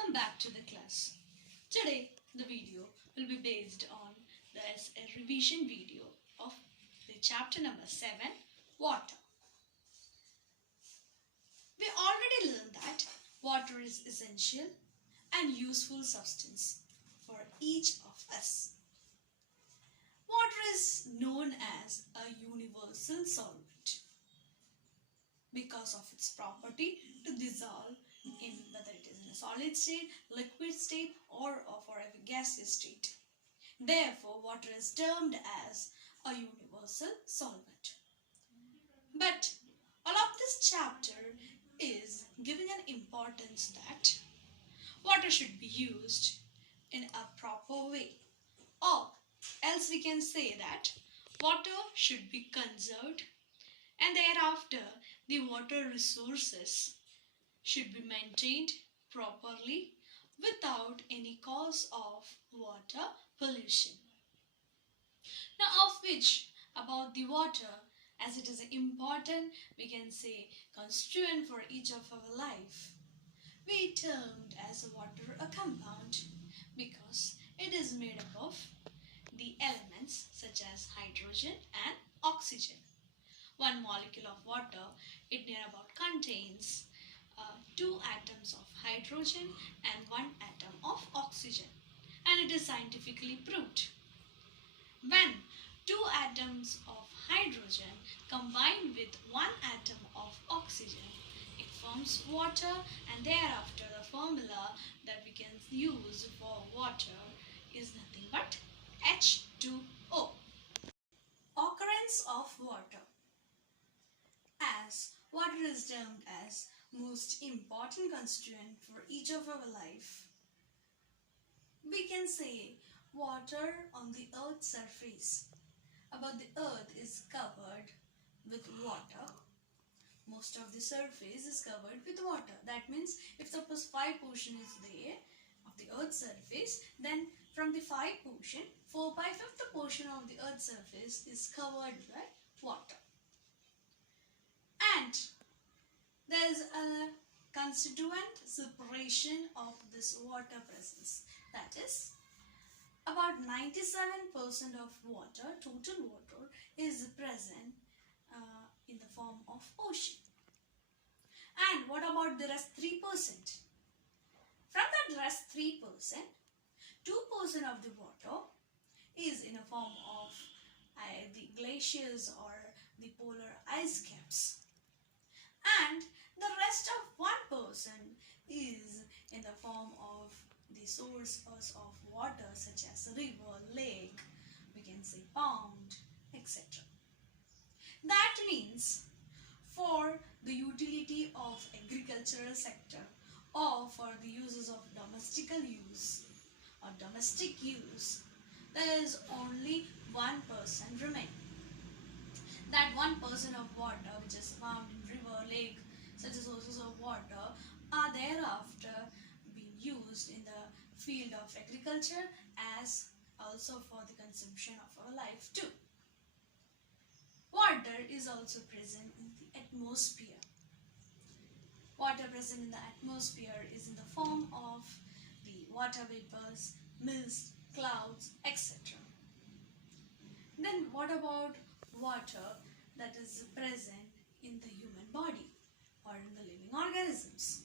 Welcome back to the class. Today the video will be based on a revision video of the chapter number 7, water. We already learned that water is essential and useful substance for each of us. Water is known as a universal solvent because of its property to dissolve in whether it is in a solid state, liquid state or for a gaseous state. Therefore, water is termed as a universal solvent. But all of this chapter is giving an importance that water should be used in a proper way, or else we can say that water should be conserved and thereafter the water resources should be maintained properly without any cause of water pollution. Now, of which about the water, as it is important, we can say constituent for each of our life, we termed as water a compound because it is made up of the elements such as hydrogen and oxygen. One molecule of water, it near about contains 2 atoms of hydrogen and 1 atom of oxygen, and it is scientifically proved. When 2 atoms of hydrogen combine with 1 atom of oxygen, it forms water, and thereafter the formula that we can use for water is nothing but H2O. Occurrence of water. As water is termed as most important constituent for each of our life, we can say water on the earth's surface. About the earth is covered with water. Most of the surface is covered with water. That means if suppose 5 portion is there of the earth's surface, then from the 5 portion, 4/5 of the portion of the earth's surface is covered by water. And there is a constituent separation of this water presence. That is, about 97% of water, total water, is present in the form of ocean. And what about the rest 3%? From that rest 3%, 2% of the water is in a form of the glaciers or the polar ice caps. And the rest of 1% is in the form of the sources of water such as river, lake, we can say pond, etc. That means for the utility of agricultural sector or for the uses of domestical use or domestic use, there is only 1% remaining. That 1% of water which is found in river, lake, such as sources of water, are thereafter being used in the field of agriculture as also for the consumption of our life too. Water is also present in the atmosphere. Water present in the atmosphere is in the form of the water vapors, mist, clouds, etc. Then what about water that is present in the human body or in the living organisms?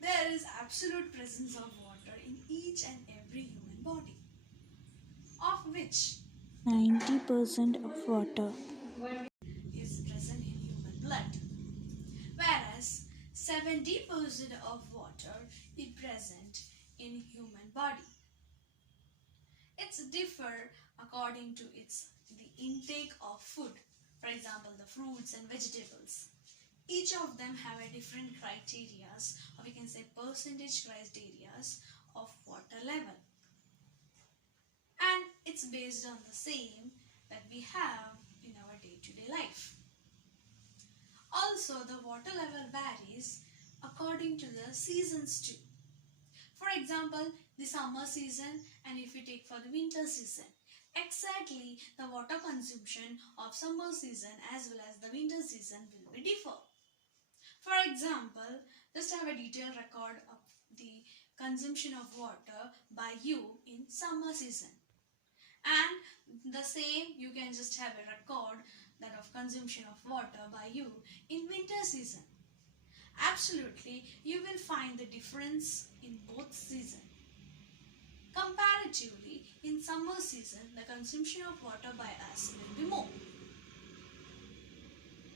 There is absolute presence of water in each and every human body, of which 90% of water is present in human blood, whereas 70% of water is present in human body. It's differ according to the intake of food. For example, the fruits and vegetables. Each of them have a different criteria, or we can say percentage criteria of water level. And it's based on the same that we have in our day-to-day life. Also, the water level varies according to the seasons too. For example, the summer season, and if we take for the winter season, exactly the water consumption of summer season as well as the winter season will be differ. For example, just have a detailed record of the consumption of water by you in summer season. And the same you can just have a record that of consumption of water by you in winter season. Absolutely, you will find the difference in both seasons. Comparatively, in summer season, the consumption of water by us will be more.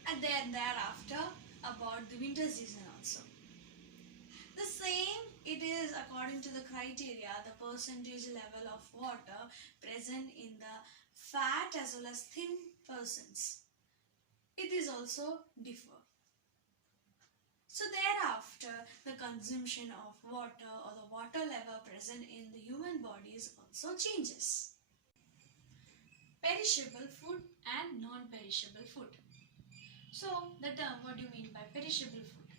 And then thereafter, about the winter season also. The same it is according to the criteria, the percentage level of water present in the fat as well as thin persons. It is also differ. So thereafter, the consumption of water or the water level present in the human bodies also changes. Perishable food and non-perishable food. So the term, what do you mean by perishable food?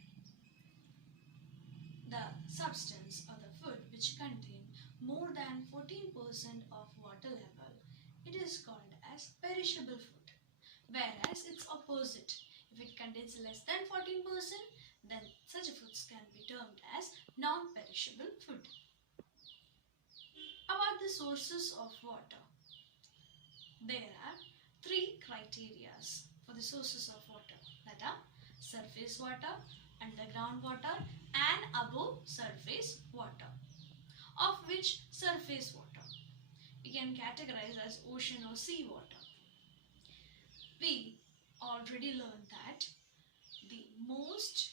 The substance or the food which contain more than 14% of water level, it is called as perishable food. Whereas its opposite, if it contains less than 14%, then such foods can be termed as non-perishable food. About the sources of water, there are three criteria for the sources of water, that are surface water, underground water and above surface water. Of which surface water we can categorize as ocean or sea water. We already learned that the most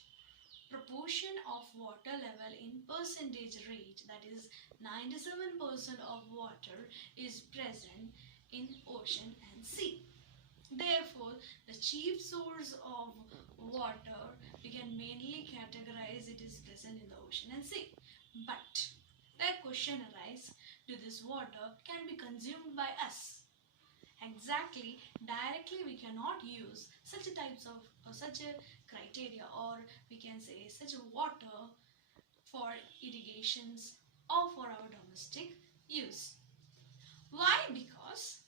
proportion of water level in percentage rate, that is 97% of water is present in ocean and sea. Therefore, the chief source of water we can mainly categorize it is present in the ocean and sea. But the question arises, do this water can be consumed by us? Exactly, directly we cannot use such a types of such a criteria, or we can say such a water for irrigations or for our domestic use. Why? Because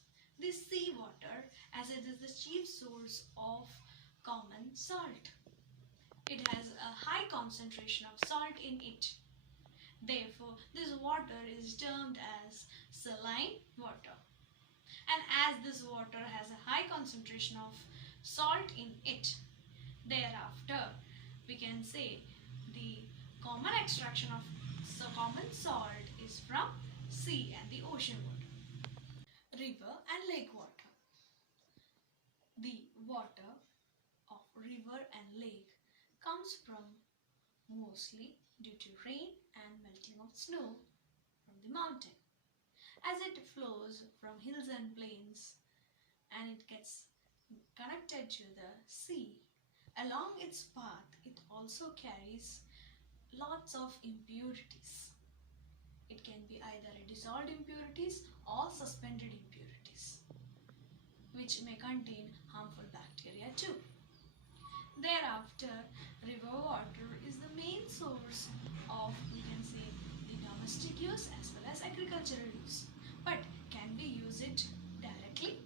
this sea water, as it is the chief source of common salt, it has a high concentration of salt in it. Therefore, this water is termed as saline water. And as this water has a high concentration of salt in it, thereafter we can say the common extraction of common salt is from sea and the ocean water. River and lake water. The water of river and lake comes from mostly due to rain and melting of snow from the mountain. As it flows from hills and plains and it gets connected to the sea, along its path it also carries lots of impurities. It can be either a dissolved impurities or suspended impurities, which may contain harmful bacteria too. Thereafter, river water is the main source of, we can say, the domestic use as well as agricultural use. But can we use it directly?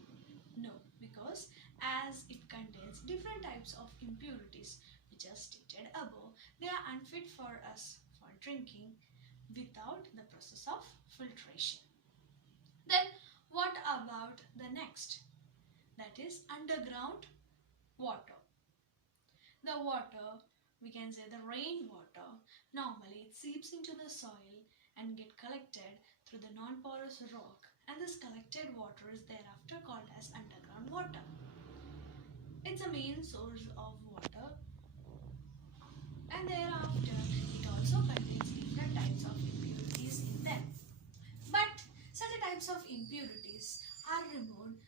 No, because as it contains different types of impurities which are stated above, they are unfit for us for drinking without the process of filtration. Then what about the next? That is underground water. The water, we can say the rainwater, normally it seeps into the soil and get collected through the non-porous rock, and this collected water is thereafter called as underground water. It's a main source of water, and thereafter it also contains different types of impurities in them. But such types of impurities are removed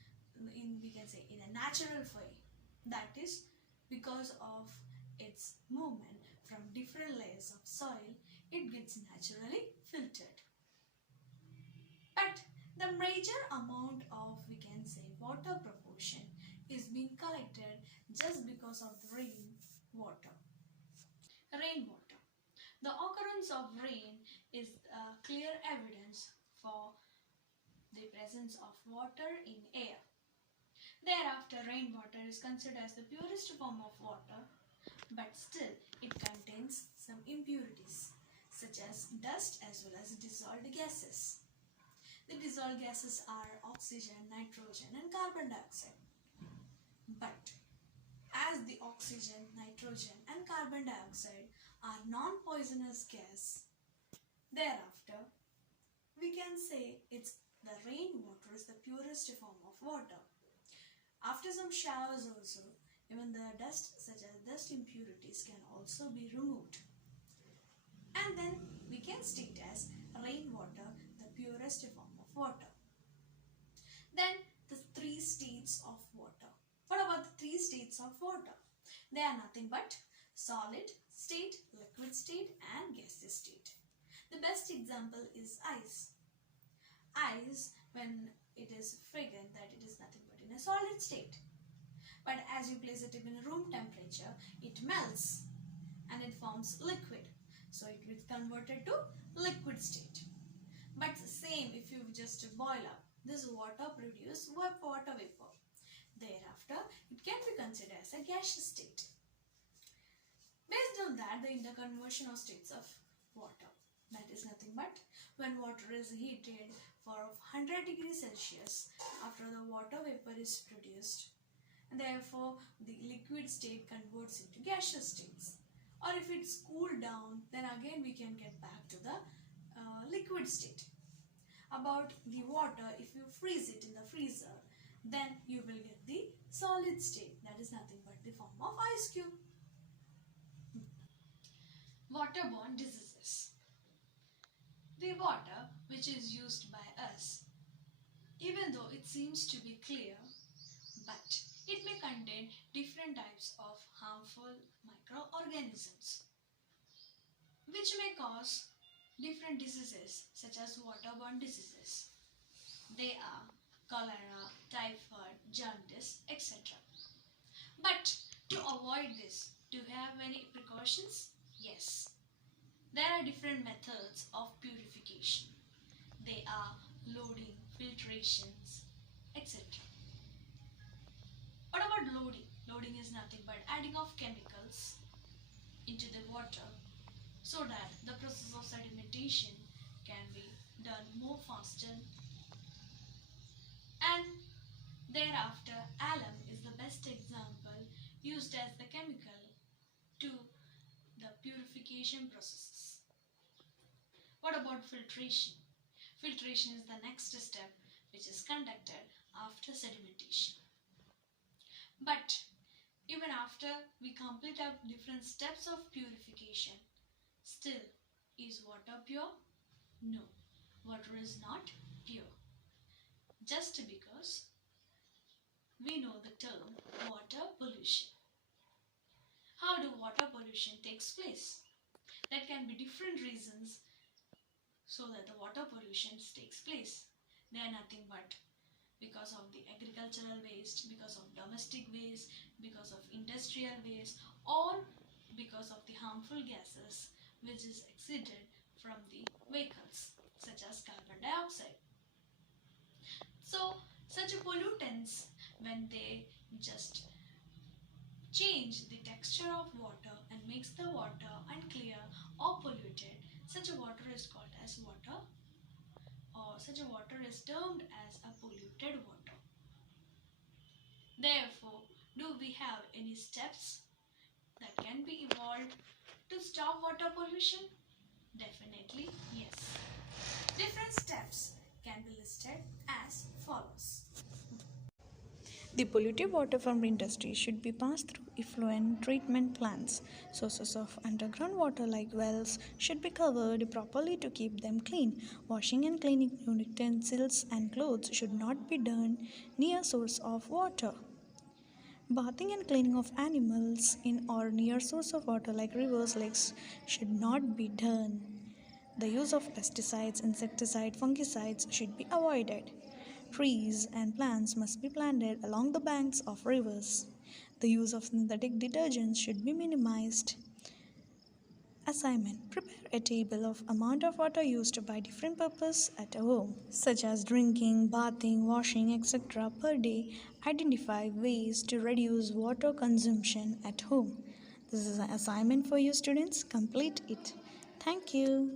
in, we can say, in a natural way. That is because of its movement from different layers of soil, it gets naturally filtered. But the major amount of, we can say, water proportion is being collected just because of the rainwater. Rainwater. The occurrence of rain is clear evidence for the presence of water in air. Thereafter, rainwater is considered as the purest form of water, but still it contains some impurities such as dust as well as dissolved gases. The dissolved gases are oxygen, nitrogen and carbon dioxide. But as the oxygen, nitrogen and carbon dioxide are non-poisonous gas, thereafter we can say the rainwater is the purest form of water. After some showers also, even the dust such as dust impurities can also be removed. And then we can state as rainwater the purest form of water. Then the three states of water. What about the three states of water? They are nothing but solid state, liquid state and gaseous state. The best example is ice. Ice, when it is figured that it is nothing but in a solid state. But as you place it in room temperature, it melts and it forms liquid. So it will be converted to liquid state. But same if you just boil up, this water produces water vapor. Thereafter, it can be considered as a gaseous state. Based on that, the interconversion of states of water. That is nothing but when water is heated for 100 degrees Celsius, after the water vapor is produced, and therefore the liquid state converts into gaseous states. Or if it's cooled down, then again we can get back to the liquid state. About the water, if you freeze it in the freezer, then you will get the solid state. That is nothing but the form of ice cube. Waterborne diseases. The water which is used by us, even though it seems to be clear, but it may contain different types of harmful microorganisms which may cause different diseases such as waterborne diseases. They are cholera, typhoid, jaundice, etc. But to avoid this, do you have any precautions? Yes. There are different methods of purification. They are loading, filtrations, etc. What about loading? Loading is nothing but adding of chemicals into the water so that the process of sedimentation can be done more faster. And thereafter, alum is the best example used as the chemical to the purification processes. What about filtration? Filtration is the next step which is conducted after sedimentation. But even after we complete our different steps of purification, still, is water pure? No, water is not pure. Just because we know the term water pollution. How do water pollution takes place? There can be different reasons so that the water pollution takes place. They are nothing but because of the agricultural waste, because of domestic waste, because of industrial waste, or because of the harmful gases which is exuded from the vehicles such as carbon dioxide. So such pollutants, when they just change the texture of water and makes the water unclear or polluted, such a water is called as water, or such a water is termed as a polluted water. Therefore, do we have any steps that can be evolved to stop water pollution? Definitely yes. Different steps can be listed as follows. The polluted water from industry should be passed through effluent treatment plants. Sources of underground water like wells should be covered properly to keep them clean. Washing and cleaning utensils and clothes should not be done near source of water. Bathing and cleaning of animals in or near source of water like rivers, lakes should not be done. The use of pesticides, insecticides, fungicides should be avoided. Trees and plants must be planted along the banks of rivers. The use of synthetic detergents should be minimized. Assignment: prepare a table of amount of water used by different purposes at home, such as drinking, bathing, washing, etc. per day. Identify ways to reduce water consumption at home. This is an assignment for you students. Complete it. Thank you.